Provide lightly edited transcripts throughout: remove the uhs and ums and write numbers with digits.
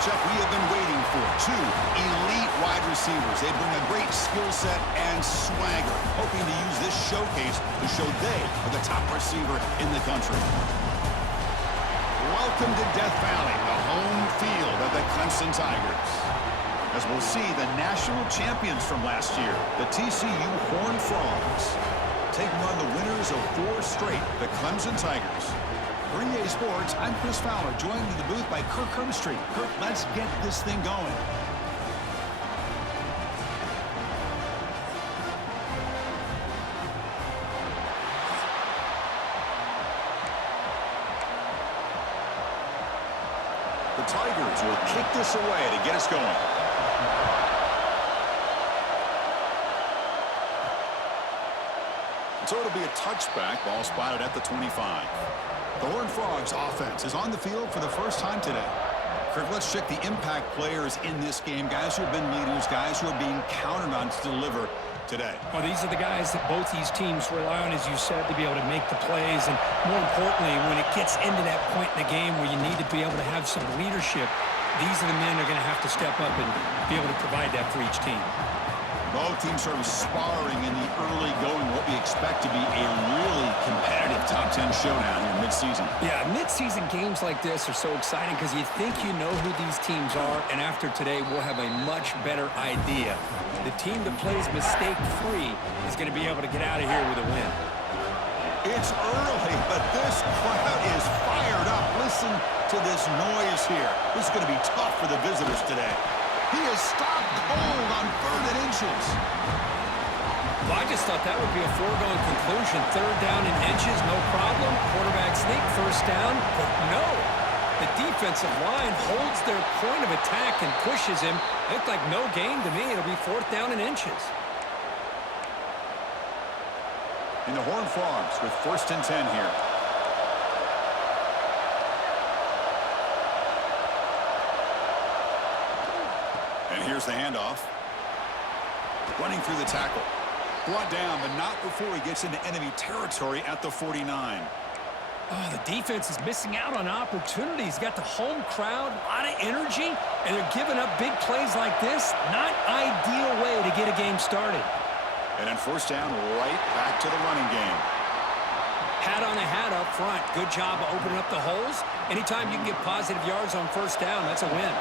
matchup we have been waiting for. Two elite wide receivers. They bring a great skill set and swagger, hoping to use this showcase to show they are the top receiver in the country. Welcome to Death Valley, the home field of the Clemson Tigers. As we'll see, the national champions from last year, the TCU Horned Frogs, taking on the winners of 4 straight, the Clemson Tigers. For EA Sports, I'm Chris Fowler, joined in the booth by Kirk Herbstreit. Kirk, let's get this thing going. The Tigers will kick this away to get us going. So it'll be a touchback, ball spotted at the 25. The Horned Frogs offense is on the field for the first time today. Kirk, let's check the impact players in this game, guys who have been leaders, guys who are being counted on to deliver today. Well, these are the guys that both these teams rely on, as you said, to be able to make the plays. And more importantly, when it gets into that point in the game where you need to be able to have some leadership, these are the men that are going to have to step up and be able to provide that for each team. Both teams sort of sparring in the early going, what we expect to be a really competitive top 10 showdown in mid-season. Yeah, mid-season games like this are so exciting because you think you know who these teams are, and after today, we'll have a much better idea. The team that plays mistake-free is going to be able to get out of here with a win. It's early, but this crowd is fired up. Listen to this noise here. This is going to be tough for the visitors today. He is stopped cold on 3rd and inches. Well, I just thought that would be a foregone conclusion. 3rd down and inches, no problem. Quarterback sneak, 1st down, but no. The defensive line holds their point of attack and pushes him. It looked like no gain to me. It'll be 4th down and inches. And the Horned Frogs with 1st and 10 here. And here's the handoff. Running through the tackle. Brought down, but not before he gets into enemy territory at the 49. Oh, the defense is missing out on opportunities. Got the home crowd, a lot of energy, and they're giving up big plays like this. Not ideal way to get a game started. And then 1st down, right back to the running game. Hat on a hat up front. Good job of opening up the holes. Anytime you can get positive yards on 1st down, that's a win.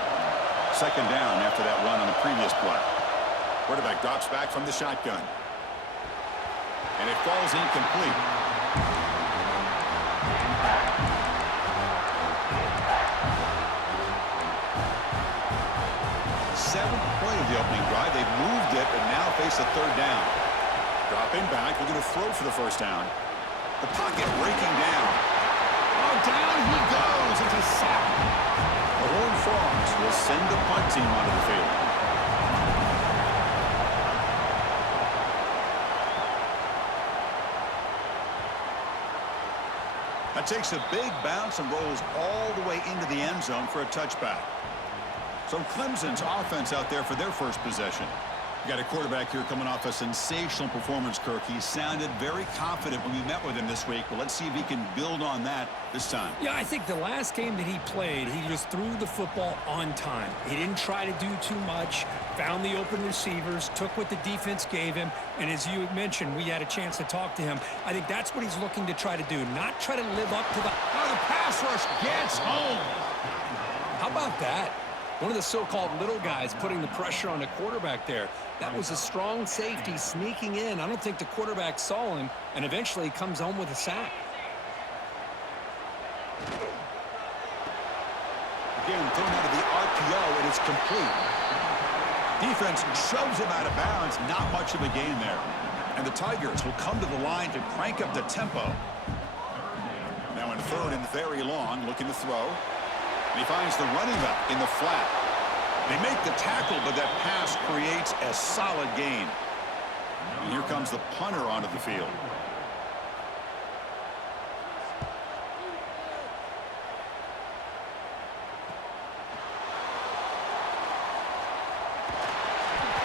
2nd down after that run on the previous play. Quarterback drops back from the shotgun. And it falls incomplete. Seventh play of the opening drive. They've moved it, but now face a 3rd down. Dropping back, looking to throw for the 1st down. The pocket breaking down. Oh, down he goes. It's a sack. The Horned Frogs will send the punt team onto the field. That takes a big bounce and rolls all the way into the end zone for a touchback. So Clemson's offense out there for their 1st possession. You got a quarterback here coming off a sensational performance, Kirk. He sounded very confident when we met with him this week, but let's see if he can build on that this time. Yeah, I think the last game that he played, he just threw the football on time. He didn't try to do too much, found the open receivers, took what the defense gave him, and as you mentioned, we had a chance to talk to him. I think that's what he's looking to try to do, not try to live up to the... Oh, the pass rush gets home. How about that? One of the so-called little guys putting the pressure on the quarterback there. That was a strong safety sneaking in. I don't think the quarterback saw him, and eventually he comes home with a sack. Again, thrown out of the RPO, and it's complete. Defense shoves him out of bounds. Not much of a gain there. And the Tigers will come to the line to crank up the tempo. Now in 3rd and very long, looking to throw. And he finds the running back in the flat. They make the tackle, but that pass creates a solid gain. And here comes the punter onto the field.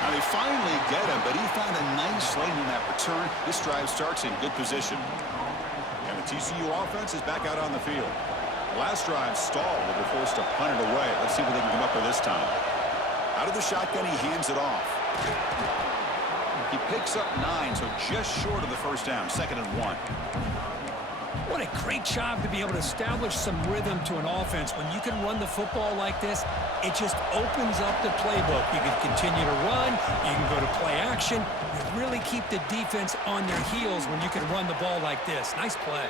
Now they finally get him, but he found a nice lane in that return. This drive starts in good position. And the TCU offense is back out on the field. Last drive stalled. They were forced to punt it away. Let's see what they can come up with this time. Out of the shotgun, he hands it off. He picks up 9, so just short of the first down. 2nd and 1. What a great job to be able to establish some rhythm to an offense. When you can run the football like this, it just opens up the playbook. You can continue to run. You can go to play action. You really keep the defense on their heels when you can run the ball like this. Nice play.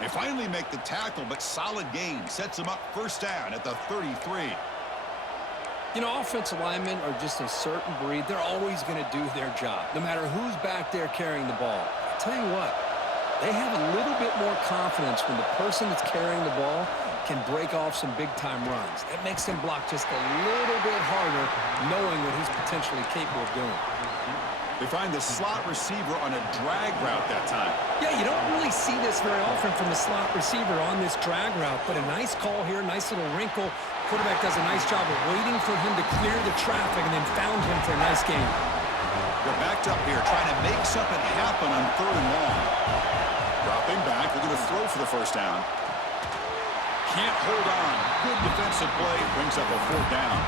They finally make the tackle, but solid gain. Sets them up first down at the 33. You know, offensive linemen are just a certain breed. They're always going to do their job, no matter who's back there carrying the ball. I'll tell you what, they have a little bit more confidence when the person that's carrying the ball can break off some big-time runs. That makes him block just a little bit harder, knowing what he's potentially capable of doing. They find the slot receiver on a drag route that time. Yeah, you don't really see this very often from the slot receiver on this drag route, but a nice call here, nice little wrinkle. Quarterback does a nice job of waiting for him to clear the traffic and then found him for a nice gain. They're backed up here, trying to make something happen on 3rd and long. Dropping back, they're going to throw for the first down. Can't hold on. Good defensive play, brings up a 4th down.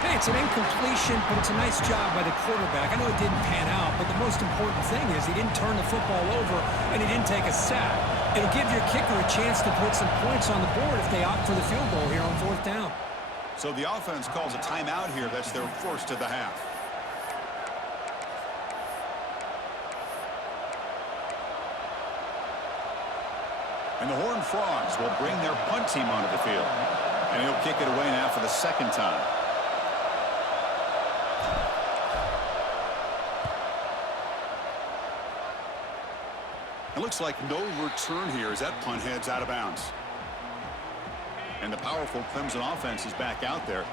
Hey, it's an incompletion, but it's a nice job by the quarterback. I know it didn't pan out, but the most important thing is he didn't turn the football over and he didn't take a sack. It'll give your kicker a chance to put some points on the board if they opt for the field goal here on 4th down. So the offense calls a timeout here. That's their first of the half. And the Horned Frogs will bring their punt team onto the field. And he'll kick it away now for the 2nd time. It looks like no return here as that punt heads out of bounds. And the powerful Clemson offense is back out there.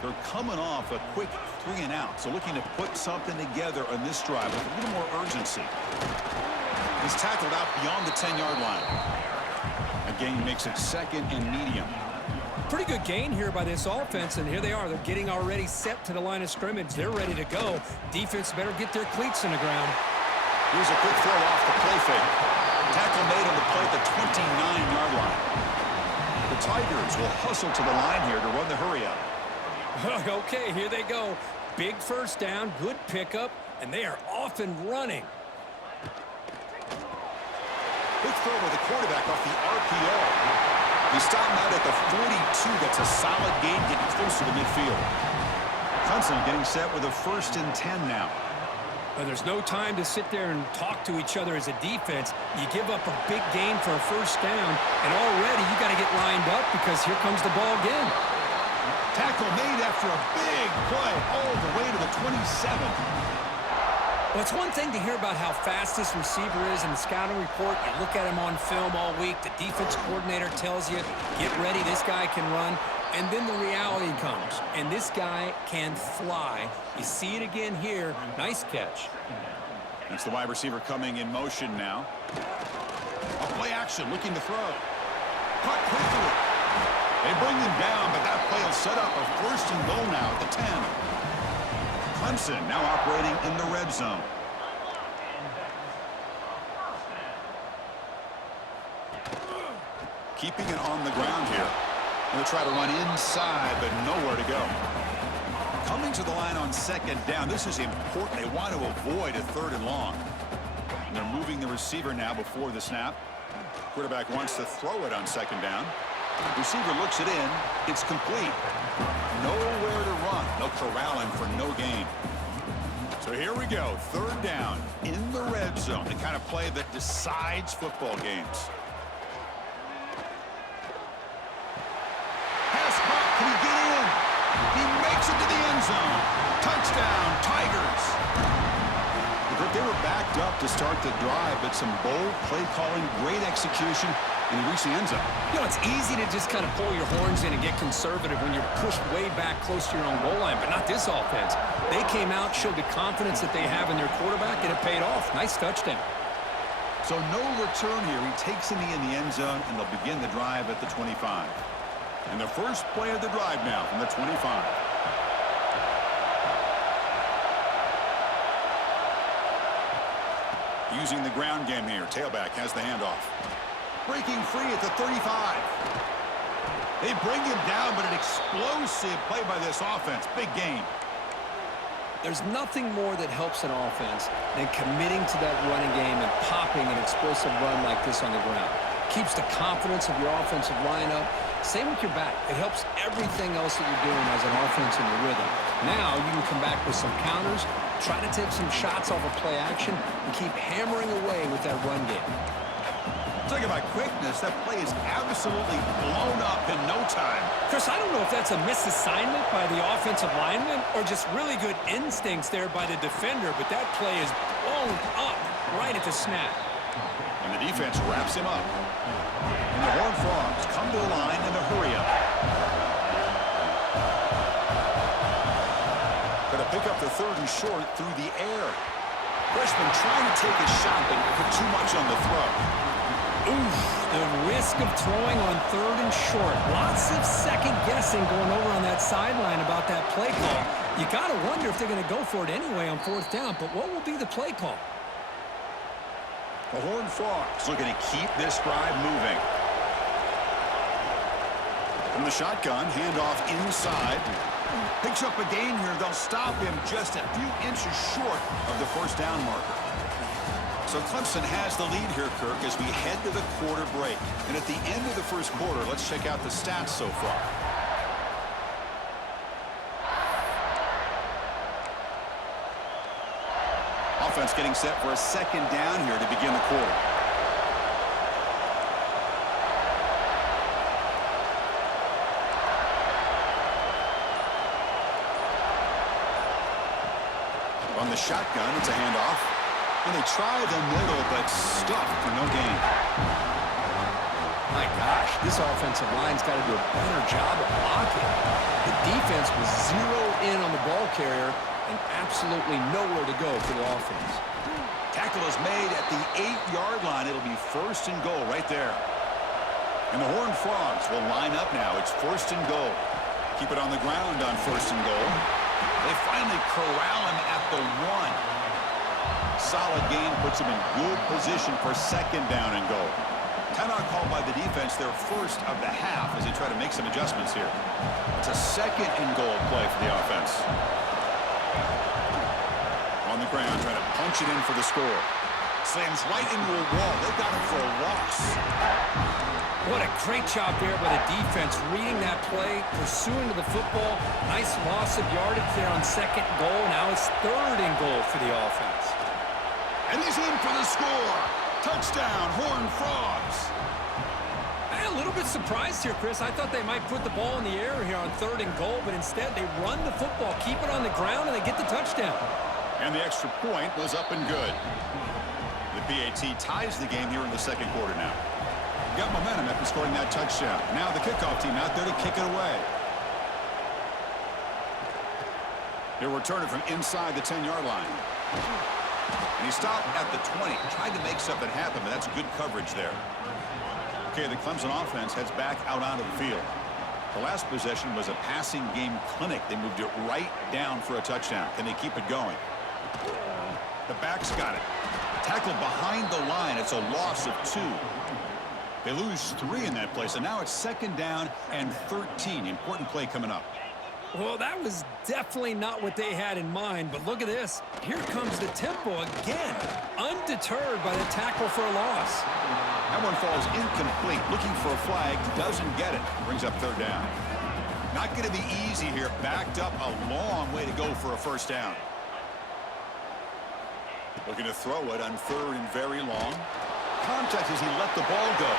They're coming off a quick 3 and out, so looking to put something together on this drive with a little more urgency. He's tackled out beyond the 10-yard line. A gain makes it 2nd and medium. Pretty good gain here by this offense, and here they are. They're getting already set to the line of scrimmage. They're ready to go. Defense better get their cleats in the ground. Here's a quick throw off the play fake. Tackle made on the play at the 29-yard line. The Tigers will hustle to the line here to run the hurry up. Okay, here they go. Big first down, good pickup, and they are off and running. Quick throw with the quarterback off the RPO. He stopped him out at the 42. That's a solid gain, getting close to the midfield. Clemson getting set with a 1st and 10 now. Well, there's no time to sit there and talk to each other as a defense. You give up a big gain for a first down, and already you got to get lined up because here comes the ball again. Tackle made after a big play all the way to the 27. Well, it's one thing to hear about how fast this receiver is in the scouting report. You look at him on film all week. The defense coordinator tells you, get ready, this guy can run. And then the reality comes, and this guy can fly. You see it again here. Nice catch. That's the wide receiver coming in motion now. A play action, looking to throw. Caught quickly. They bring him down, but that play will set up a 1st and goal now at the 10. Clemson now operating in the red zone. Keeping it on the ground here. They'll try to run inside, but nowhere to go. Coming to the line on 2nd down. This is important. They want to avoid a 3rd and long. And they're moving the receiver now before the snap. Quarterback wants to throw it on 2nd down. Receiver looks it in. It's complete. Nowhere to run. They'll corral him for no gain. So here we go. 3rd down in the red zone. The kind of play that decides football games. Can he get in? He makes it to the end zone. Touchdown, Tigers. They were backed up to start the drive, but some bold play calling, great execution, and they reached the end zone. You know, it's easy to just kind of pull your horns in and get conservative when you're pushed way back close to your own goal line, but not this offense. They came out, showed the confidence that they have in their quarterback, and it paid off. Nice touchdown. So no return here. He takes him in the end zone, and they'll begin the drive at the 25. And the first play of the drive now from the 25. Using the ground game here. Tailback has the handoff. Breaking free at the 35. They bring him down, but an explosive play by this offense. Big gain. There's nothing more that helps an offense than committing to that running game and popping an explosive run like this on the ground. Keeps the confidence of your offensive lineup. Same with your back. It helps everything else that you're doing as an offense in your rhythm. Now you can come back with some counters, try to take some shots off of play action, and keep hammering away with that run game. Talking about quickness, that play is absolutely blown up in no time. Chris, I don't know if that's a misassignment by the offensive lineman or just really good instincts there by the defender, but that play is blown up right at the snap. And the defense wraps him up. And the Horned Frogs come to the line in a hurry up. Going to pick up the 3rd and short through the air. Freshman trying to take a shot, but put too much on the throw. Oof, the risk of throwing on 3rd and short. Lots of second guessing going over on that sideline about that play call. You got to wonder if they're going to go for it anyway on 4th down, but what will be the play call? The Horned Frogs looking to keep this drive moving. From the shotgun, handoff inside. Picks up a gain here. They'll stop him just a few inches short of the 1st down marker. So Clemson has the lead here, Kirk, as we head to the quarter break. And at the end of the 1st quarter, let's check out the stats so far. Offense getting set for a 2nd down here to begin the quarter. On the shotgun, it's a handoff. And they try the middle, but stuffed for no gain. My gosh, this offensive line's got to do a better job of blocking. The defense was zeroed in on the ball carrier and absolutely nowhere to go for the offense. Tackle is made at the 8-yard line. It'll be 1st and goal right there. And the Horned Frogs will line up now. It's 1st and goal. Keep it on the ground on 1st and goal. They finally corral him at the 1. Solid gain puts him in good position for 2nd down and goal. Timeout called by the defense, their 1st of the half, as they try to make some adjustments here. It's a 2nd and goal play for the offense. On the ground, trying to punch it in for the score. Slams right into a wall. They got him for a loss. What a great job there by the defense, reading that play, pursuing to the football. Nice loss of yardage there on 2nd goal. Now it's 3rd and goal for the offense. And he's in for the score. Touchdown, Horned Frogs. I'm a little bit surprised here, Chris. I thought they might put the ball in the air here on 3rd and goal, but instead they run the football, keep it on the ground, and they get the touchdown. And the extra point was up and good. The PAT ties the game here in the 2nd quarter now. Got momentum after scoring that touchdown. Now the kickoff team out there to kick it away. He'll return it from inside the 10-yard line. And he stopped at the 20. Tried to make something happen, but that's good coverage there. Okay, the Clemson offense heads back out onto the field. The last possession was a passing game clinic. They moved it right down for a touchdown. Can they keep it going? The back's got it. Tackled behind the line. It's a loss of 2. They lose 3 in that play, so now it's 2nd down and 13. Important play coming up. Well, that was definitely not what they had in mind, but look at this. Here comes the tempo again, undeterred by the tackle for a loss. That one falls incomplete. Looking for a flag, doesn't get it. Brings up 3rd down. Not going to be easy here. Backed up a long way to go for a 1st down. Looking to throw it on 3rd and very long. Contact as he let the ball go.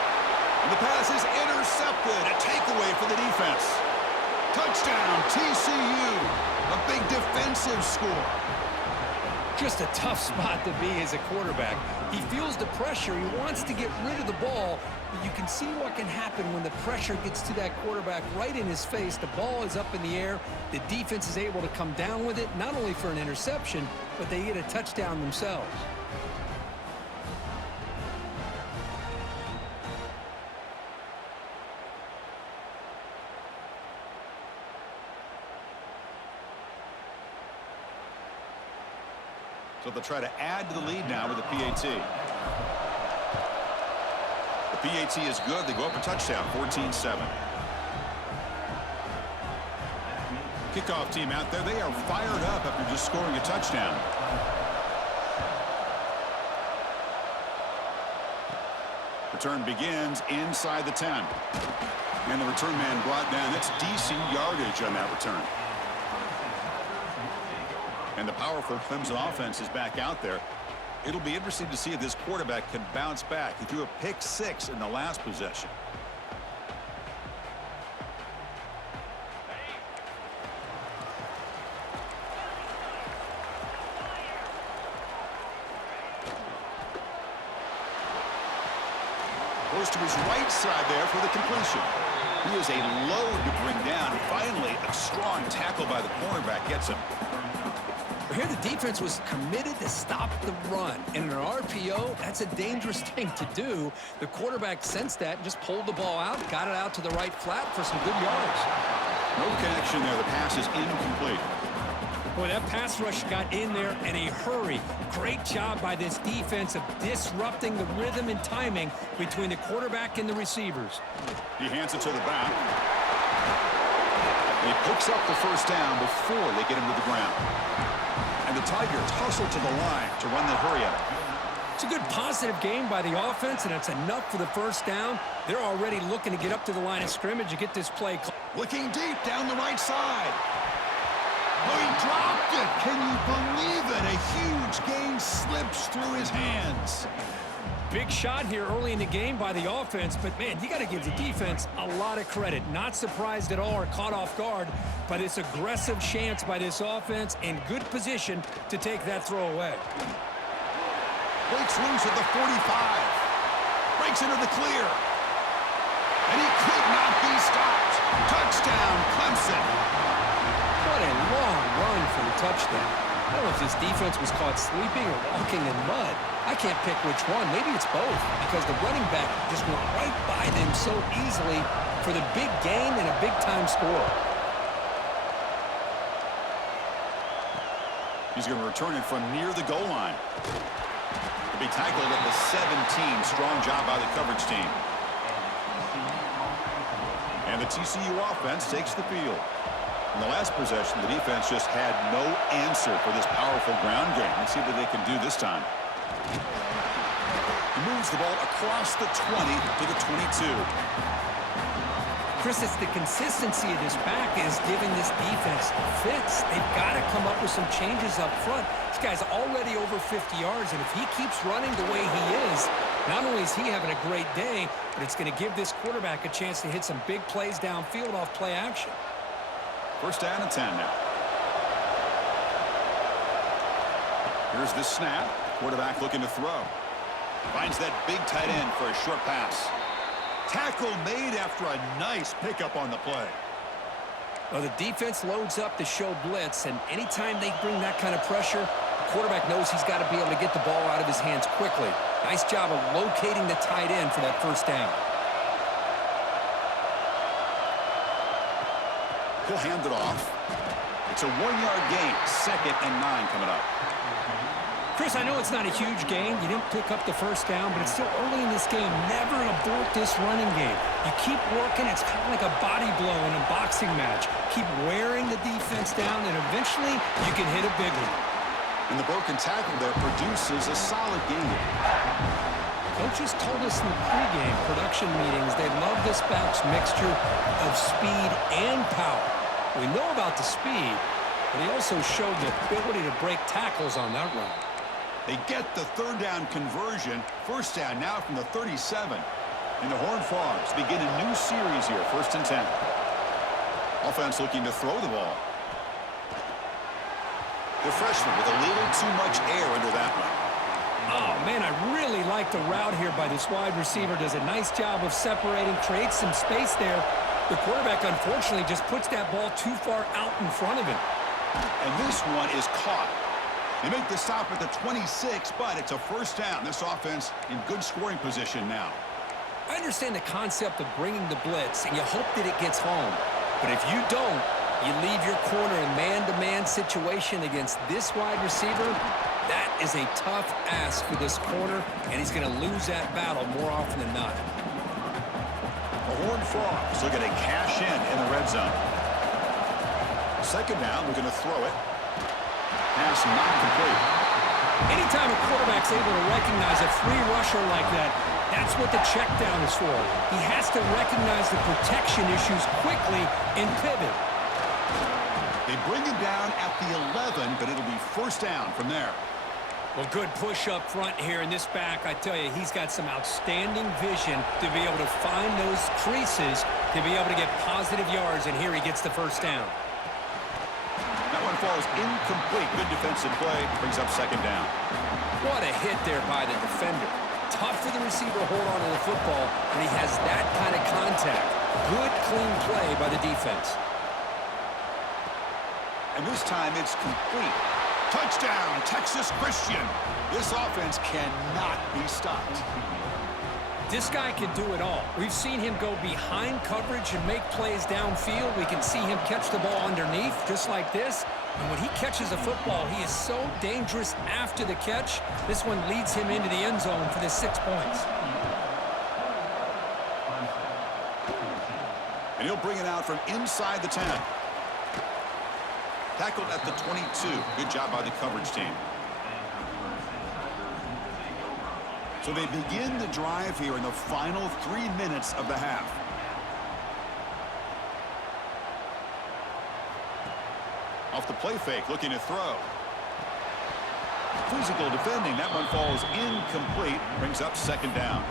And the pass is intercepted. A takeaway for the defense. Touchdown, TCU. A big defensive score. Just a tough spot to be as a quarterback. He feels the pressure. He wants to get rid of the ball, but you can see what can happen when the pressure gets to that quarterback right in his face. The ball is up in the air. The defense is able to come down with it, not only for an interception, but they get a touchdown themselves. So they'll try to add to the lead now with the PAT. The PAT is good. They go up a touchdown, 14-7. Kickoff team out there. They are fired up after just scoring a touchdown. Return begins inside the 10. And the return man brought down. That's decent yardage on that return. And the powerful Clemson offense is back out there. It'll be interesting to see if this quarterback can bounce back. He threw a pick 6 in the last possession. Goes to his right side there for the completion. He is a load to bring down. Finally, a strong tackle by the cornerback gets him. Here the defense was committed to stop the run. And in an RPO, that's a dangerous thing to do. The quarterback sensed that and just pulled the ball out, got it out to the right flat for some good yards. No connection there. The pass is incomplete. Boy, that pass rush got in there in a hurry. Great job by this defense of disrupting the rhythm and timing between the quarterback and the receivers. He hands it to the back. He picks up the first down before they get him to the ground. And the Tigers hustle to the line to run the hurry up. It's a good positive game by the offense, and it's enough for the first down. They're already looking to get up to the line of scrimmage and get this play. Looking deep down the right side. Oh, he dropped it. Can you believe it? A huge gain slips through his hands. Big shot here early in the game by the offense, but, man, you got to give the defense a lot of credit. Not surprised at all or caught off guard by this aggressive chance by this offense in good position to take that throw away. Breaks loose at the 45. Breaks into the clear. And he could not be stopped. Touchdown, Clemson. What a long run for the touchdown. I don't know if this defense was caught sleeping or walking in mud. I can't pick which one. Maybe it's both because the running back just went right by them so easily for the big gain and a big-time score. He's going to return it from near the goal line. To be tackled at the 17. Strong job by the coverage team. And the TCU offense takes the field. In the last possession, the defense just had no answer for this powerful ground game. Let's see what they can do this time. He moves the ball across the 20 to the 22. Chris, it's the consistency of this back is giving this defense fits. They've got to come up with some changes up front. This guy's already over 50 yards, and if he keeps running the way he is, not only is he having a great day, but it's going to give this quarterback a chance to hit some big plays downfield off play action. First down and 10 now. Here's the snap. Quarterback looking to throw. Finds that big tight end for a short pass. Tackle made after a nice pickup on the play. Well, the defense loads up to show blitz, and anytime they bring that kind of pressure, the quarterback knows he's got to be able to get the ball out of his hands quickly. Nice job of locating the tight end for that first down. He'll hand it off. It's a 1-yard gain. 2nd and 9 coming up. Chris, I know it's not a huge gain. You didn't pick up the first down, but it's still early in this game. Never abort this running game. You keep working. It's kind of like a body blow in a boxing match. Keep wearing the defense down, and eventually you can hit a big one. And the broken tackle there produces a solid gain. Coaches told us in the pregame production meetings they love this back's mixture of speed and power. We know about the speed, but he also showed the ability to break tackles on that run. They get the third down conversion. First down now from the 37. And the Horned Frogs begin a new series here, 1st and 10. Offense looking to throw the ball. The freshman with a little too much air into that one. Oh, man, I really like the route here by this wide receiver. Does a nice job of separating, creates some space there. The quarterback, unfortunately, just puts that ball too far out in front of him. And this one is caught. They make the stop at the 26, but it's a first down. This offense in good scoring position now. I understand the concept of bringing the blitz, and you hope that it gets home. But if you don't, you leave your corner in man-to-man situation against this wide receiver, that is a tough ask for this corner, and he's going to lose that battle more often than not. The Horned Frogs looking to cash in the red zone. Second down, we're going to throw it. Pass not complete. Anytime a quarterback's able to recognize a free rusher like that, that's what the check down is for. He has to recognize the protection issues quickly and pivot. They bring him down at the 11, but it'll be first down from there. Well, good push up front here in this back. I tell you, he's got some outstanding vision to be able to find those creases, to be able to get positive yards, and here he gets the first down. That one falls incomplete. Good defensive play. Brings up second down. What a hit there by the defender. Tough for the receiver to hold on to the football when he has that kind of contact. Good, clean play by the defense. And this time it's complete. Touchdown, Texas Christian. This offense cannot be stopped. This guy can do it all. We've seen him go behind coverage and make plays downfield. We can see him catch the ball underneath, just like this. And when he catches a football, he is so dangerous after the catch. This one leads him into the end zone for the 6 points. And he'll bring it out from inside the 10. Tackled at the 22. Good job by the coverage team. So they begin the drive here in the final 3 minutes of the half. Off the play fake, looking to throw. Physical defending. That one falls incomplete. Brings up second down.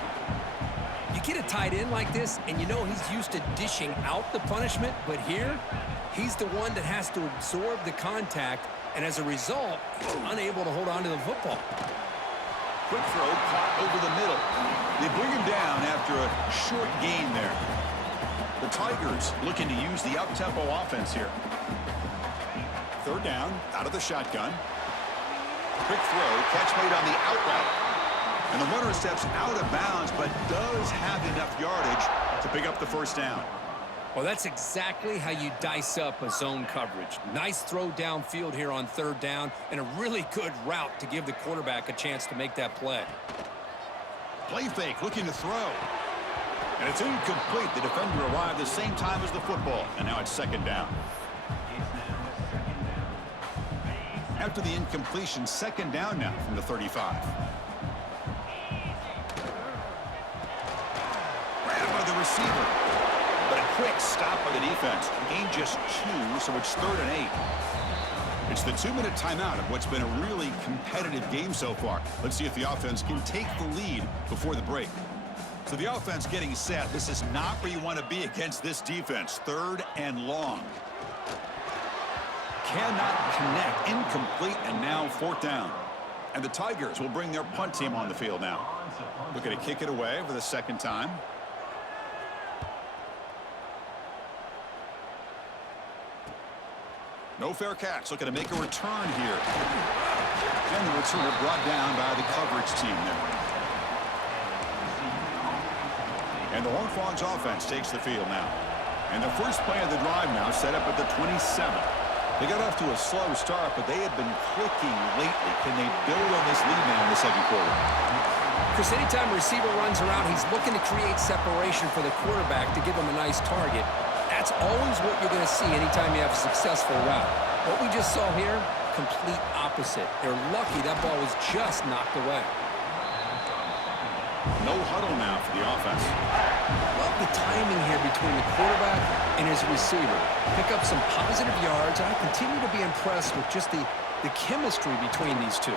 You get a tight end like this, and you know he's used to dishing out the punishment, but here, he's the one that has to absorb the contact, and as a result, he's unable to hold on to the football. Quick throw, caught over the middle. They bring him down after a short gain there. The Tigers looking to use the up-tempo offense here. Third down, out of the shotgun. Quick throw, catch made on the out route. And the runner steps out of bounds, but does have enough yardage to pick up the first down. Well, that's exactly how you dice up a zone coverage. Nice throw downfield here on third down, and a really good route to give the quarterback a chance to make that play. Play fake, looking to throw. And it's incomplete. The defender arrived the same time as the football, and now it's second down. After the incompletion, second down now from the 35. Grabbed by the receiver. But a quick stop by the defense. Gain just 2, so it's 3rd and 8. It's the 2-minute timeout of what's been a really competitive game so far. Let's see if the offense can take the lead before the break. So the offense getting set. This is not where you want to be against this defense. 3rd and long. Cannot connect. Incomplete, and now 4th down. And the Tigers will bring their punt team on the field now. Looking to kick it away for the second time. No fair catch. Looking to make a return here. And the returner brought down by the coverage team there. And the Horned Frogs offense takes the field now. And the first play of the drive now set up at the 27. They got off to a slow start, but they have been clicking lately. Can they build on this lead now in the second quarter? Chris, anytime a receiver runs around, he's looking to create separation for the quarterback to give him a nice target. That's always what you're going to see anytime you have a successful route. What we just saw here, complete opposite. They're lucky that ball was just knocked away. No huddle now for the offense. Love the timing here between the quarterback and his receiver. Pick up some positive yards, and I continue to be impressed with just the chemistry between these two.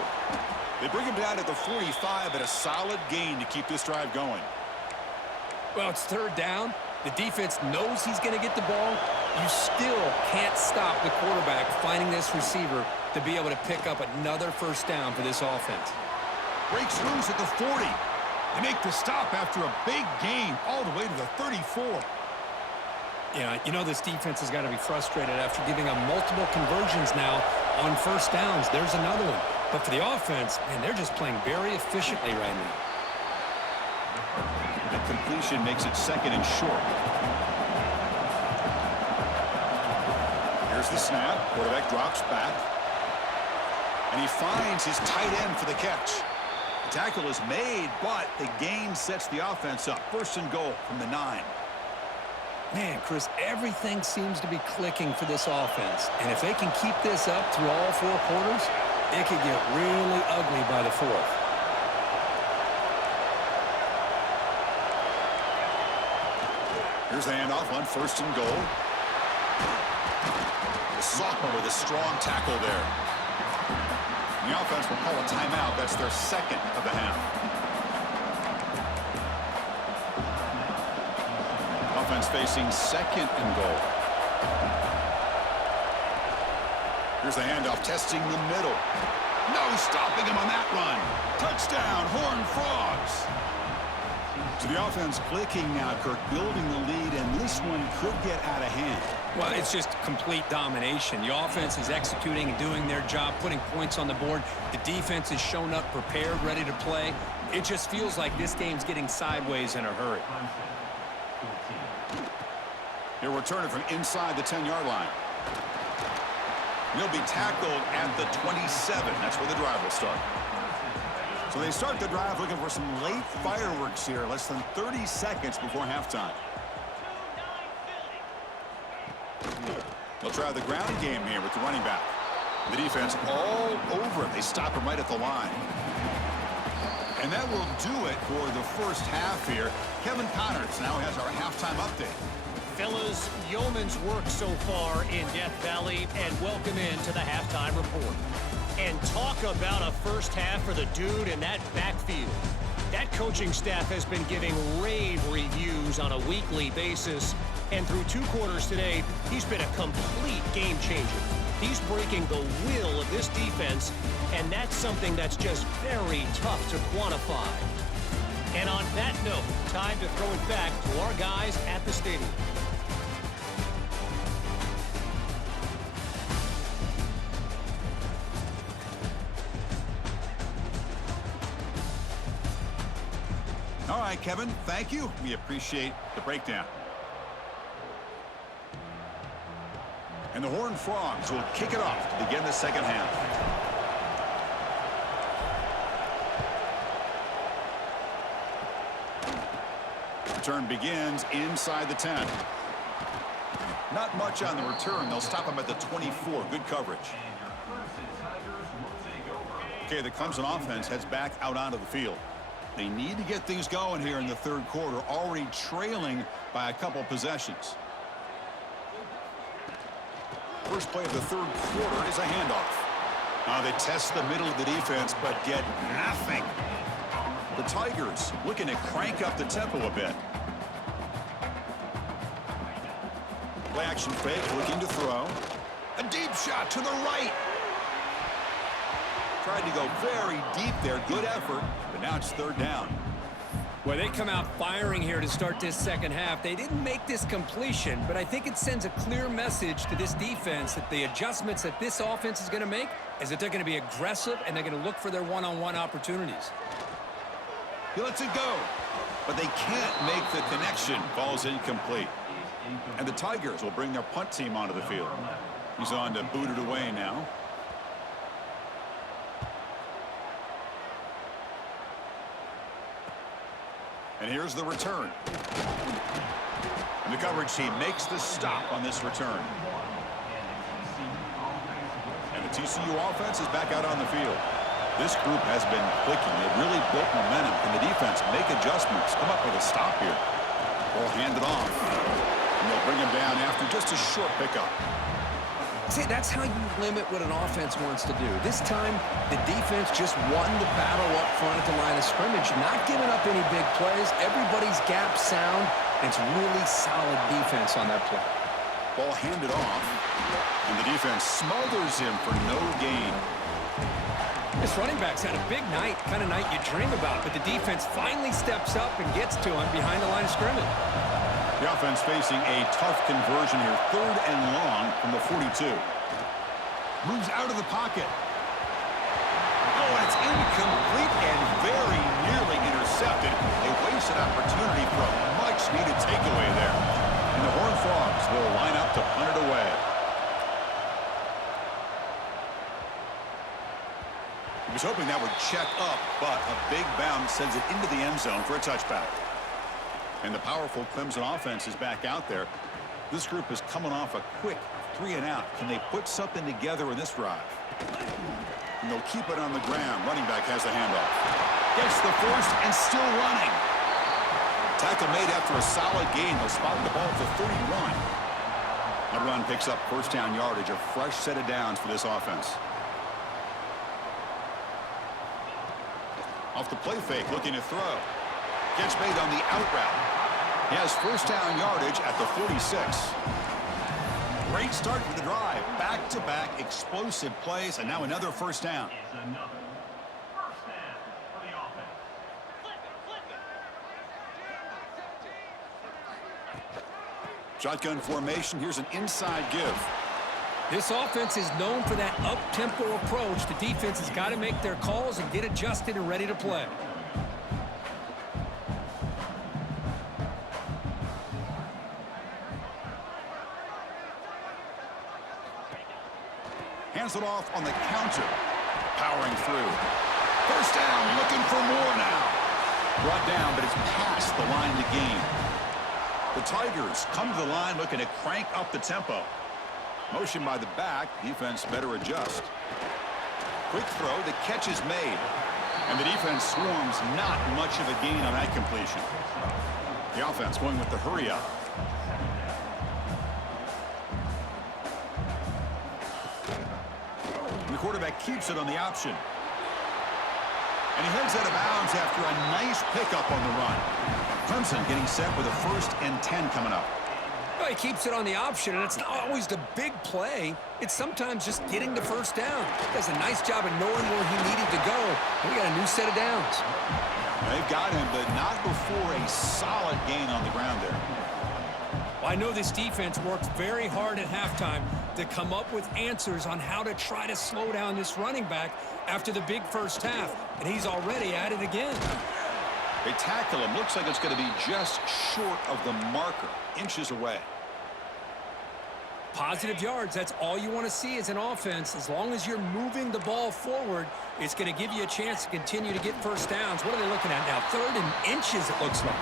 They bring him down at the 45, but a solid gain to keep this drive going. Well, it's 3rd down. The defense knows he's going to get the ball. You still can't stop the quarterback finding this receiver to be able to pick up another first down for this offense. Breaks loose at the 40. They make the stop after a big gain all the way to the 34. Yeah, you know this defense has got to be frustrated after giving up multiple conversions now on first downs. There's another one. But for the offense, man, they're just playing very efficiently right now. That completion makes it 2nd and short. Here's the snap. Quarterback drops back. And he finds his tight end for the catch. The tackle is made, but the gain sets the offense up. First and goal from the 9. Man, Chris, everything seems to be clicking for this offense. And if they can keep this up through all 4 quarters, it could get really ugly by the 4th. Here's the handoff on first and goal. The sophomore with a strong tackle there. The offense will call a timeout. That's their second of the half. Offense facing second and goal. Here's the handoff, testing the middle. No stopping him on that run. Touchdown, Horned Frogs. So the offense clicking now, Kirk, building the lead, and this one could get out of hand. Well, it's just complete domination. The offense is executing and doing their job, putting points on the board. The defense has shown up prepared, ready to play. It just feels like this game's getting sideways in a hurry. He'll return it from inside the 10-yard line. He'll be tackled at the 27. That's where the drive will start. So they start the drive looking for some late fireworks here, less than 30 seconds before halftime. They'll try the ground game here with the running back. The defense all over it. They stop him right at the line. And that will do it for the first half here. Kevin Connors now has our halftime update. Fellas, yeoman's work so far in Death Valley, and welcome into the halftime report. And talk about a first half for the dude in that backfield. That coaching staff has been giving rave reviews on a weekly basis, and through 2 quarters today, he's been a complete game changer. He's breaking the will of this defense, and that's something that's just very tough to quantify. And on that note, time to throw it back to our guys at the stadium. All right, Kevin, thank you. We appreciate the breakdown. And the Horned Frogs will kick it off to begin the second half. Return begins inside the 10. Not much on the return. They'll stop him at the 24. Good coverage. Okay, the Clemson offense heads back out onto the field. They need to get things going here in the third quarter, already trailing by a couple possessions. First play of the third quarter is a handoff. They test the middle of the defense, but get nothing. The Tigers looking to crank up the tempo a bit. Play action fake, looking to throw. A deep shot to the right. Tried to go very deep there. Good effort, but now it's third down. Well, they come out firing here to start this second half. They didn't make this completion, but I think it sends a clear message to this defense that the adjustments that this offense is going to make is that they're going to be aggressive and they're going to look for their one-on-one opportunities. He lets it go, but they can't make the connection. Ball's incomplete. And the Tigers will bring their punt team onto the field. He's on to boot it away now. And here's the return. And the coverage team makes the stop on this return. And the TCU offense is back out on the field. This group has been clicking. They've really built momentum. And the defense make adjustments. Come up with a stop here. Ball handed off. And they'll bring him down after just a short pickup. See, that's how you limit what an offense wants to do. This time, the defense just won the battle up front at the line of scrimmage, not giving up any big plays. Everybody's gap sound, and it's really solid defense on that play. Ball handed off, and the defense smothers him for no gain. This running back's had a big night, kind of night you dream about, but the defense finally steps up and gets to him behind the line of scrimmage. The offense facing a tough conversion here. Third and long from the 42. Moves out of the pocket. Oh, and it's incomplete and very nearly intercepted. A wasted opportunity for a much-needed takeaway there. And the Horned Frogs will line up to punt it away. was hoping that would check up, but a big bounce sends it into the end zone for a touchback. And the powerful Clemson offense is back out there. This group is coming off a quick 3-and-out. Can they put something together in this drive? And they'll keep it on the ground. Running back has the handoff. Gets the first and still running. Tackle made after a solid gain. They'll spot the ball at the 31. That run picks up first down yardage. A fresh set of downs for this offense. Off the play fake, looking to throw. Gets made on the out route. He has first down yardage at the 46. Great start for the drive. Back-to-back explosive plays, and now another first down. Shotgun formation. Here's an inside give. This offense is known for that up-tempo approach. The defense has got to make their calls and get adjusted and ready to play. Hands it off on the counter. Powering through. First down, looking for more now. Brought down, but it's past the line to gain. The Tigers come to the line looking to crank up the tempo. Motion by the back. Defense better adjust. Quick throw. The catch is made. And the defense swarms. Not much of a gain on that completion. The offense going with the hurry up. And the quarterback keeps it on the option. And he heads out of bounds after a nice pickup on the run. Clemson getting set with a 1st and 10 coming up. Well, he keeps it on the option, and it's not always the big play. It's sometimes just getting the first down. Does a nice job of knowing where he needed to go. And we got a new set of downs. They've got him, but not before a solid gain on the ground there. Well, I know this defense worked very hard at halftime to come up with answers on how to try to slow down this running back after the big first half, and he's already at it again. They tackle him. Looks like it's going to be just short of the marker, inches away. Positive yards, that's all you want to see as an offense. As long as you're moving the ball forward, it's going to give you a chance to continue to get first downs. What are they looking at now? 3rd and inches, it looks like.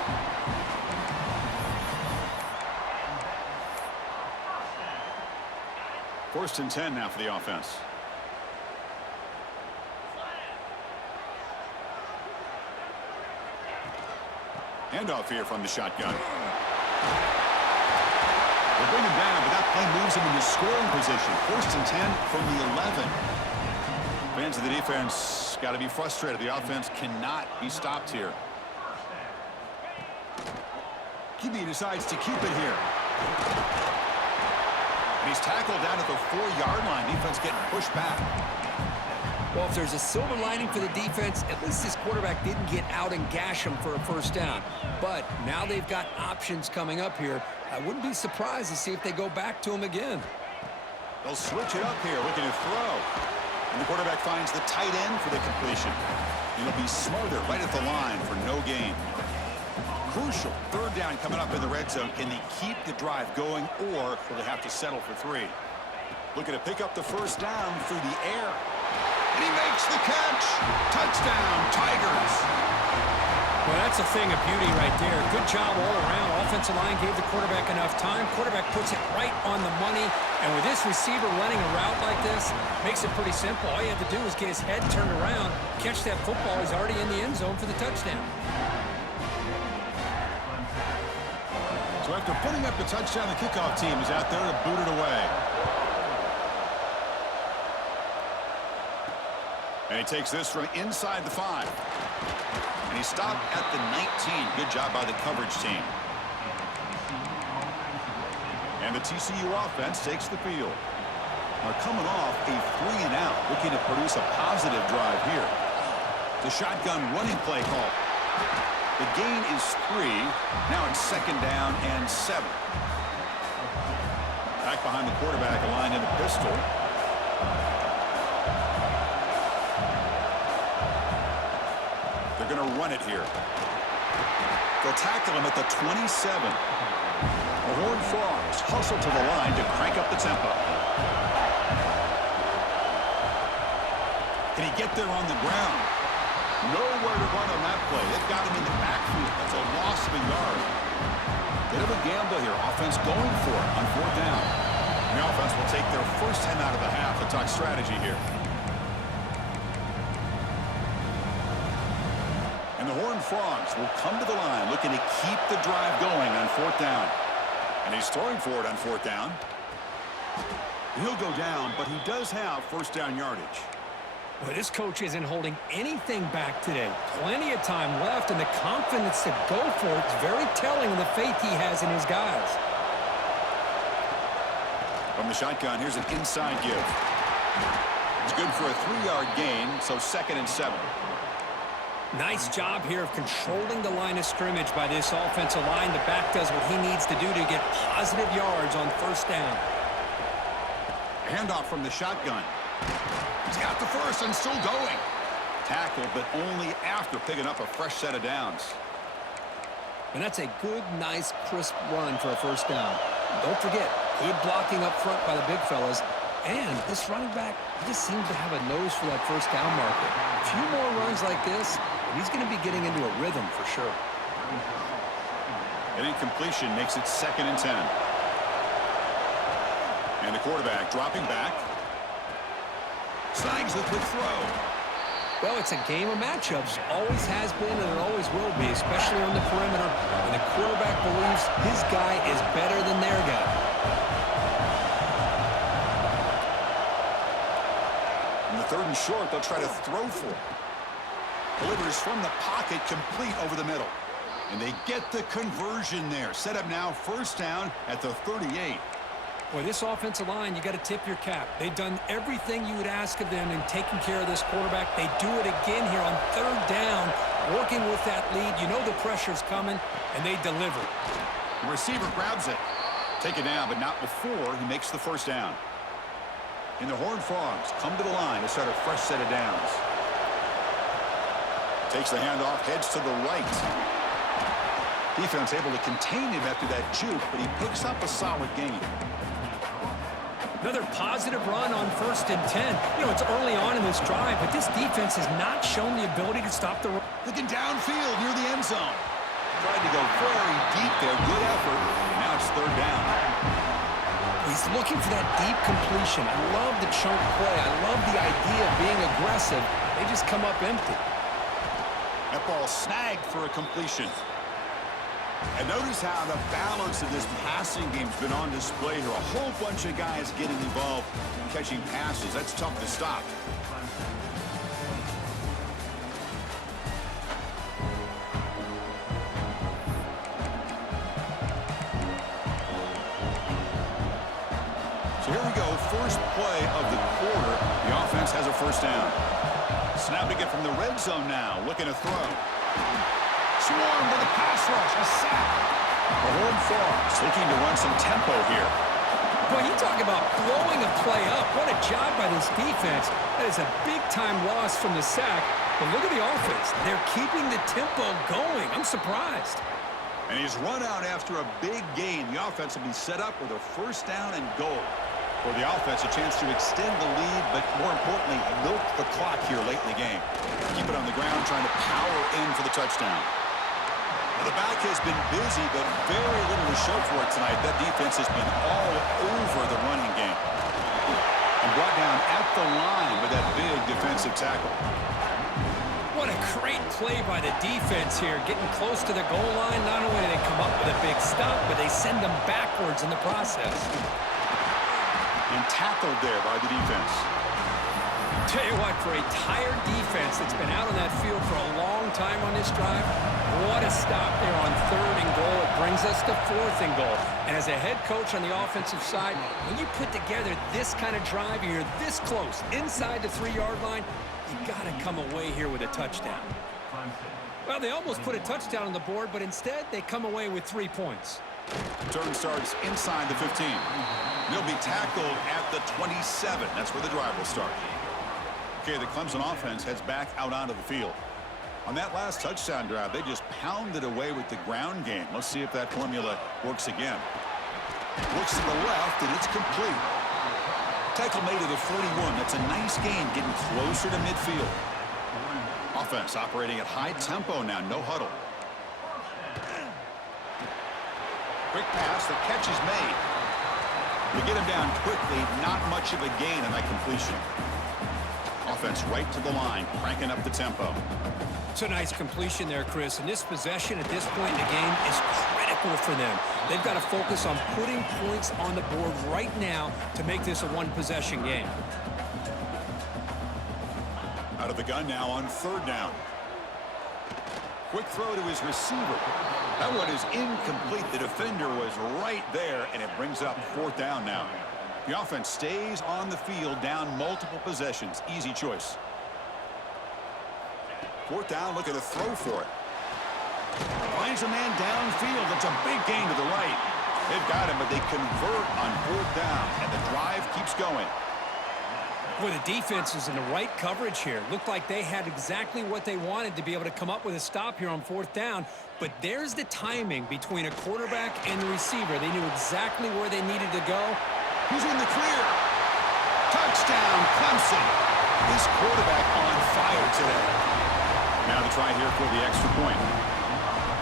First and 10 now for the offense. Handoff here from the shotgun. They bring him down, but that play moves him into scoring position. 1st and 10 from the 11. Fans of the defense got to be frustrated. The offense cannot be stopped here. QB decides to keep it here. And he's tackled down at the 4-yard line. Defense getting pushed back. Well, if there's a silver lining for the defense, at least this quarterback didn't get out and gash him for a first down. But now they've got options coming up here. I wouldn't be surprised to see if they go back to him again. They'll switch it up here, looking to throw. And the quarterback finds the tight end for the completion. It'll be Smarter right at the line for no gain. Crucial 3rd down coming up in the red zone. Can they keep the drive going, or will they have to settle for 3? Looking to pick up the first down through the air. And he makes the catch. Touchdown, Tigers. Well, that's a thing of beauty right there. Good job all around. Offensive line gave the quarterback enough time. Quarterback puts it right on the money. And with this receiver running a route like this, makes it pretty simple. All you have to do is get his head turned around, catch that football. He's already in the end zone for the touchdown. So after putting up the touchdown, the kickoff team is out there to boot it away. And he takes this from inside the 5. And he stopped at the 19. Good job by the coverage team. And the TCU offense takes the field. Now coming off a 3-and-out, looking to produce a positive drive here. The shotgun running play call. The gain is 3. Now it's 2nd down and 7. Back behind the quarterback, aligned in a pistol. They're going to run it here. They'll tackle him at the 27. The Horned Frogs hustle to the line to crank up the tempo. Can he get there on the ground? Nowhere to run on that play. They've got him in the backfield. That's a loss of a yard. Bit of a gamble here. Offense going for it on 4th down. The offense will take their first 10 out of the half. Let's talk strategy here. And the Horned Frogs will come to the line looking to keep the drive going on 4th down. And he's throwing for it on 4th down. He'll go down, but he does have first down yardage. Well, this coach isn't holding anything back today. Plenty of time left, and the confidence to go for it is very telling of the faith he has in his guys. From the shotgun, here's an inside give. It's good for a 3-yard gain, so 2nd and 7. Nice job here of controlling the line of scrimmage by this offensive line. The back does what he needs to do to get positive yards on first down. Handoff from the shotgun. He's got the first and still going. Tackled, but only after picking up a fresh set of downs. And that's a good, nice, crisp run for a first down. Don't forget, good blocking up front by the big fellas. And this running back, he just seems to have a nose for that first down marker. A few more runs like this, and he's going to be getting into a rhythm for sure. An incompletion makes it 2nd and 10. And the quarterback dropping back. Snags the quick throw. Well, it's a game of matchups. Always has been, and it always will be, especially on the perimeter, when the quarterback believes his guy is better than their guy. In the 3rd and short, they'll try to throw for it. Delivers from the pocket, complete over the middle. And they get the conversion there. Set up now, first down at the 38. Boy, this offensive line, you got to tip your cap. They've done everything you would ask of them in taking care of this quarterback. They do it again here on 3rd down, working with that lead. You know the pressure's coming, and they deliver. The receiver grabs it. Take it down, but not before he makes the first down. And the Horned Frogs come to the line to start a fresh set of downs. Takes the handoff, heads to the right. Defense able to contain him after that juke, but he picks up a solid gain. Another positive run on 1st and 10. You know, it's early on in this drive, but this defense has not shown the ability to stop the run. Looking downfield near the end zone. Tried to go very deep there. Good effort. And now it's 3rd down. He's looking for that deep completion. I love the chunk play. I love the idea of being aggressive. They just come up empty. That ball snagged for a completion. And notice how the balance of this passing game's been on display here. A whole bunch of guys getting involved in catching passes. That's tough to stop. So here we go. First play of the quarter. The offense has a first down. Snapping it from the red zone now. Looking to throw. Swarm to the pass rush, a sack. The Horned Frogs looking to run some tempo here. Boy, you talk about blowing a play up. What a job by this defense. That is a big-time loss from the sack. But look at the offense. They're keeping the tempo going. I'm surprised. And he's run out after a big gain. The offense will be set up with a first down and goal. For the offense, a chance to extend the lead, but more importantly, milk the clock here late in the game. Keep it on the ground, trying to power in for the touchdown. Well, the back has been busy, but very little to show for it tonight. That defense has been all over the running game. And brought down at the line with that big defensive tackle. What a great play by the defense here. Getting close to the goal line, not only do they come up with a big stop, but they send them backwards in the process. And tackled there by the defense. Tell you what, for a tired defense that's been out on that field for a long time on this drive, what a stop there on 3rd and goal. It brings us to 4th and goal. And as a head coach on the offensive side, when you put together this kind of drive, you're this close, inside the 3-yard line, you got to come away here with a touchdown. Well, they almost put a touchdown on the board, but instead they come away with 3 points. Turn starts inside the 15. They'll be tackled at the 27. That's where the drive will start. Okay, the Clemson offense heads back out onto the field. On that last touchdown drive, they just pounded away with the ground game. Let's see if that formula works again. Looks to the left, and it's complete. Tackle made to the 41. That's a nice gain, getting closer to midfield. Offense operating at high tempo now, no huddle. Quick pass, the catch is made. They get him down quickly, not much of a gain on that completion. Offense right to the line, cranking up the tempo. It's a nice completion there, Chris, and this possession at this point in the game is critical for them. They've got to focus on putting points on the board right now to make this a one-possession game. Out of the gun now on third down. Quick throw to his receiver. That one is incomplete. The defender was right there, and it brings up fourth down now. The offense stays on the field, down multiple possessions. Easy choice. Fourth down, look at the throw for it. Finds a man downfield. It's a big gain to the right. They've got him, but they convert on fourth down, and the drive keeps going. Boy, the defense is in the right coverage here. Looked like they had exactly what they wanted to be able to come up with a stop here on fourth down. But there's the timing between a quarterback and the receiver. They knew exactly where they needed to go. He's in the clear. Touchdown, Clemson. This quarterback on fire today. Now to try here for the extra point.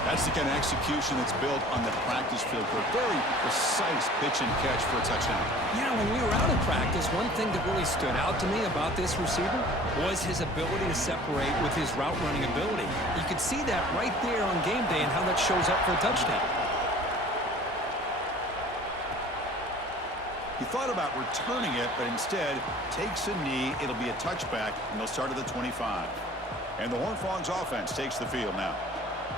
That's the kind of execution that's built on the practice field for a very precise pitch and catch for a touchdown. Yeah, when we were out of practice, one thing that really stood out to me about this receiver was his ability to separate with his route running ability. You could see that right there on game day and how that shows up for a touchdown. He thought about returning it, but instead takes a knee. It'll be a touchback, and they'll start at the 25. And the Horned Frogs offense takes the field now.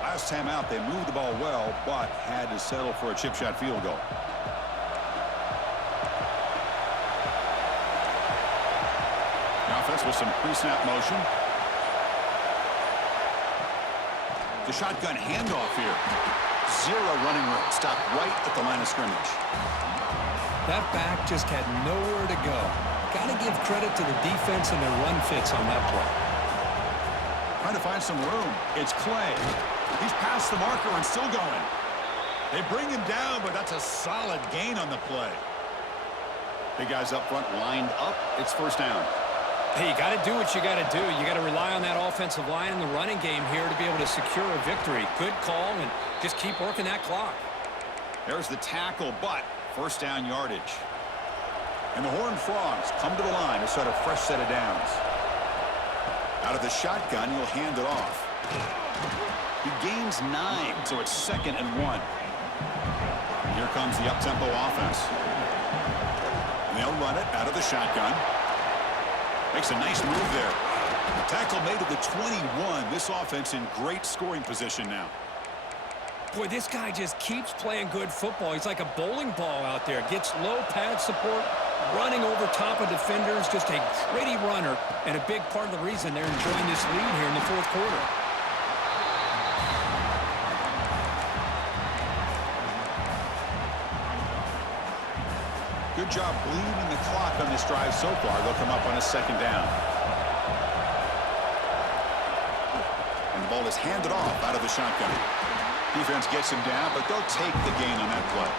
Last time out, they moved the ball well, but had to settle for a chip shot field goal. The offense with some pre-snap motion. The shotgun handoff here. Zero running room. Stopped right at the line of scrimmage. That back just had nowhere to go. Got to give credit to the defense and their run fits on that play. Trying to find some room. It's Clay. He's past the marker and still going. They bring him down, but that's a solid gain on the play. Big guys up front lined up. It's first down. Hey, you got to do what you got to do. You got to rely on that offensive line in the running game here to be able to secure a victory. Good call, and just keep working that clock. There's the tackle, but first down yardage. And the Horned Frogs come to the line to start a fresh set of downs. Out of the shotgun, he'll hand it off. He gains 9, so it's 2nd and 1. Here comes the up-tempo offense. And they'll run it out of the shotgun. Makes a nice move there. Tackle made at the 21. This offense in great scoring position now. Boy, this guy just keeps playing good football. He's like a bowling ball out there. Gets low pad support, running over top of defenders. Just a gritty runner, and a big part of the reason they're enjoying this lead here in the fourth quarter. Good job bleeding the clock on this drive so far. They'll come up on a second down. And the ball is handed off out of the shotgun. Defense gets him down, but they'll take the gain on that play.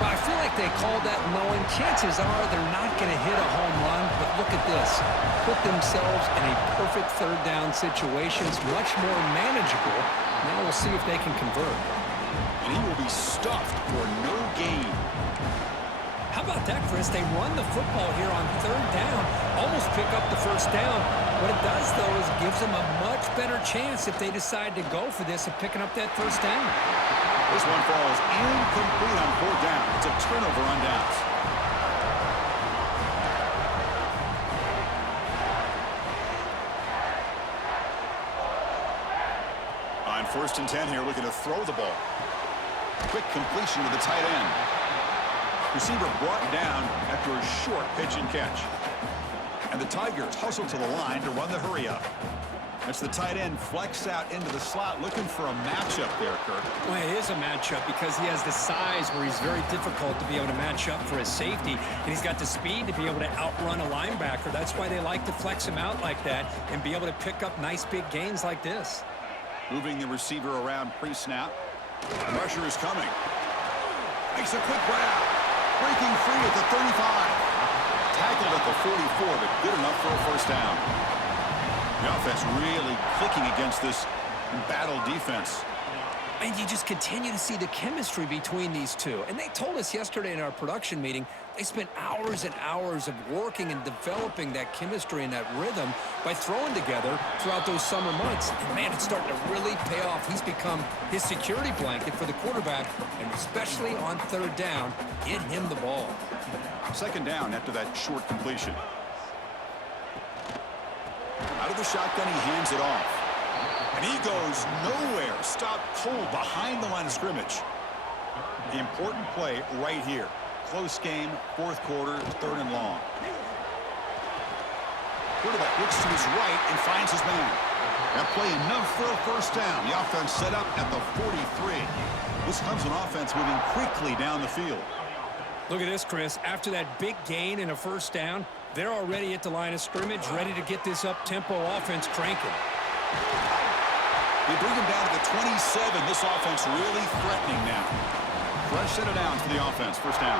Well, I feel like they called that knowing chances are they're not going to hit a home run, but look at this. Put themselves in a perfect third down situation. It's much more manageable. Now we'll see if they can convert. And he will be stuffed for no gain. How about that, Chris? They run the football here on third down, almost pick up the first down. What it does, though, is it gives them a much better chance if they decide to go for this of picking up that first down. This one falls incomplete on fourth down. It's a turnover on downs. On 1st and 10 here, looking to throw the ball. Quick completion to the tight end. Receiver brought down after a short pitch and catch. And the Tigers hustle to the line to run the hurry up. As the tight end flex out into the slot, looking for a matchup there, Kirk. Well, it is a matchup because he has the size where he's very difficult to be able to match up for his safety, and he's got the speed to be able to outrun a linebacker. That's why they like to flex him out like that and be able to pick up nice big gains like this. Moving the receiver around pre-snap. Pressure is coming. Makes a quick grab. Breaking free at the 35. Tackled at the 44, but good enough for a first down. The offense really clicking against this embattled defense. And you just continue to see the chemistry between these two. And they told us yesterday in our production meeting, they spent hours and hours of working and developing that chemistry and that rhythm by throwing together throughout those summer months. And, man, it's starting to really pay off. He's become his security blanket for the quarterback, and especially on third down, get him the ball. Second down after that short completion. Out of the shotgun, he hands it off. And he goes nowhere. Stopped cold behind the line of scrimmage. The important play right here. Close game, fourth quarter, third and long. Quarterback looks to his right and finds his man. That play enough for a first down. The offense set up at the 43. Wisconsin offense moving quickly down the field. Look at this, Chris. After that big gain and a first down, they're already at the line of scrimmage, ready to get this up-tempo offense cranking. They bring him down to the 27. This offense really threatening now. Fresh set of downs for the offense. First down.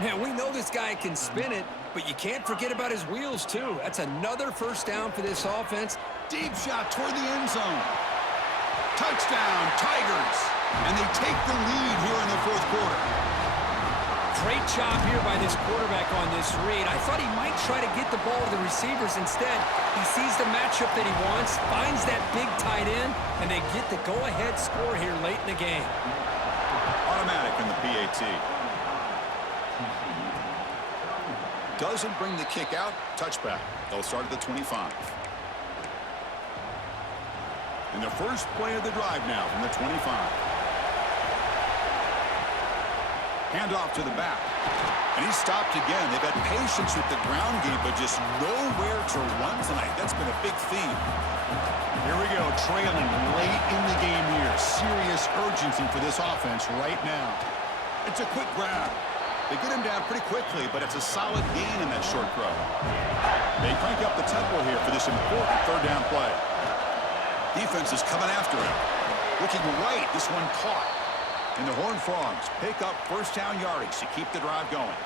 Man, we know this guy can spin it, but you can't forget about his wheels, too. That's another first down for this offense. Deep shot toward the end zone. Touchdown, Tigers. And they take the lead here in the fourth quarter. Great job here by this quarterback on this read. I thought he might try to get the ball to the receivers instead. He sees the matchup that he wants, finds that big tight end, and they get the go-ahead score here late in the game. Automatic in the PAT. Doesn't bring the kick out. Touchback. They'll start at the 25. And the first play of the drive now from the 25. Handoff to the back. And he stopped again. They've had patience with the ground game, but just nowhere to run tonight. That's been a big theme. Here we go, trailing late in the game here. Serious urgency for this offense right now. It's a quick grab. They get him down pretty quickly, but it's a solid gain in that short throw. They crank up the tempo here for this important third down play. Defense is coming after him. Looking right, this one caught. And the Horned Frogs pick up first down yardage to keep the drive going.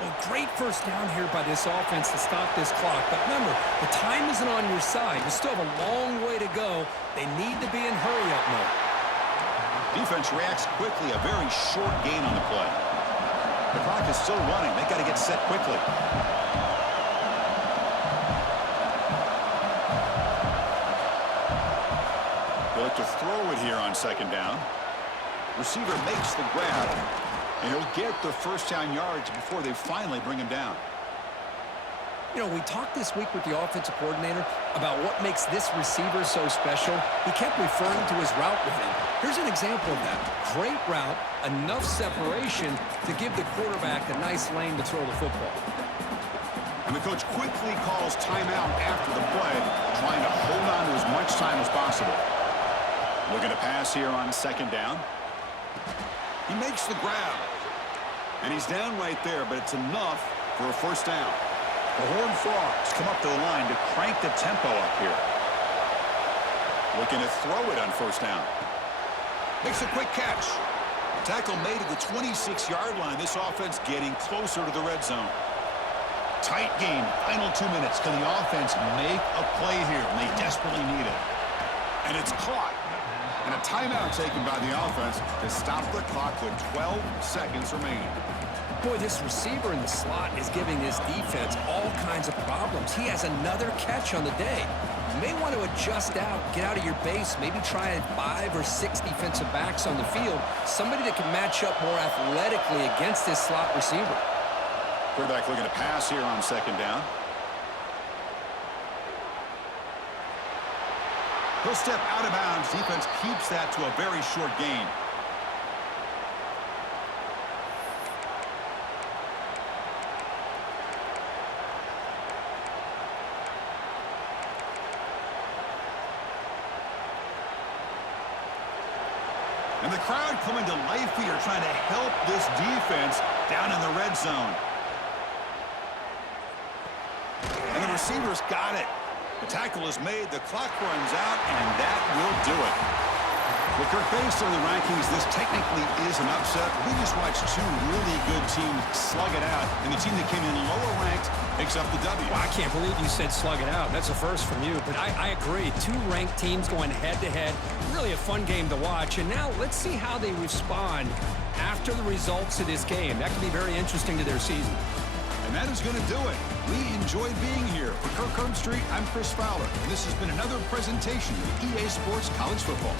Well, great first down here by this offense to stop this clock. But remember, the time isn't on your side. You still have a long way to go. They need to be in hurry-up mode. Defense reacts quickly. A very short gain on the play. The clock is still running. They got to get set quickly. They'll look to throw it here on second down. Receiver makes the grab, and he'll get the first down yards before they finally bring him down. You know, we talked this week with the offensive coordinator about what makes this receiver so special. He kept referring to his route running. Here's an example of that. Great route, enough separation to give the quarterback a nice lane to throw the football. And the coach quickly calls timeout after the play, trying to hold on to as much time as possible. Looking to pass here on second down. He makes the grab. And he's down right there, but it's enough for a first down. The Horned Frogs come up to the line to crank the tempo up here. Looking to throw it on first down. Makes a quick catch. Tackle made at the 26-yard line. This offense getting closer to the red zone. Tight game. Final 2 minutes. Can the offense make a play here? And they desperately need it. And it's caught. And a timeout taken by the offense to stop the clock with 12 seconds remaining. Boy, this receiver in the slot is giving this defense all kinds of problems. He has another catch on the day. You may want to adjust out, get out of your base, maybe try 5 or 6 defensive backs on the field, somebody that can match up more athletically against this slot receiver. Quarterback looking to pass here on second down. He'll step out of bounds. Defense keeps that to a very short gain. And the crowd coming to life here, trying to help this defense down in the red zone. And the receivers got it. The tackle is made, the clock runs out, and that will do it. Well, Kirk, based on the rankings, this technically is an upset. We just watched two really good teams slug it out, and the team that came in lower ranked picks up the W. Well, I can't believe you said slug it out. That's a first from you, but I agree. Two ranked teams going head-to-head. Really a fun game to watch. And now let's see how they respond after the results of this game. That could be very interesting to their season. And that is going to do it. We enjoyed being here. For Kirk Herbstreit, I'm Chris Fowler, and this has been another presentation of EA Sports College Football.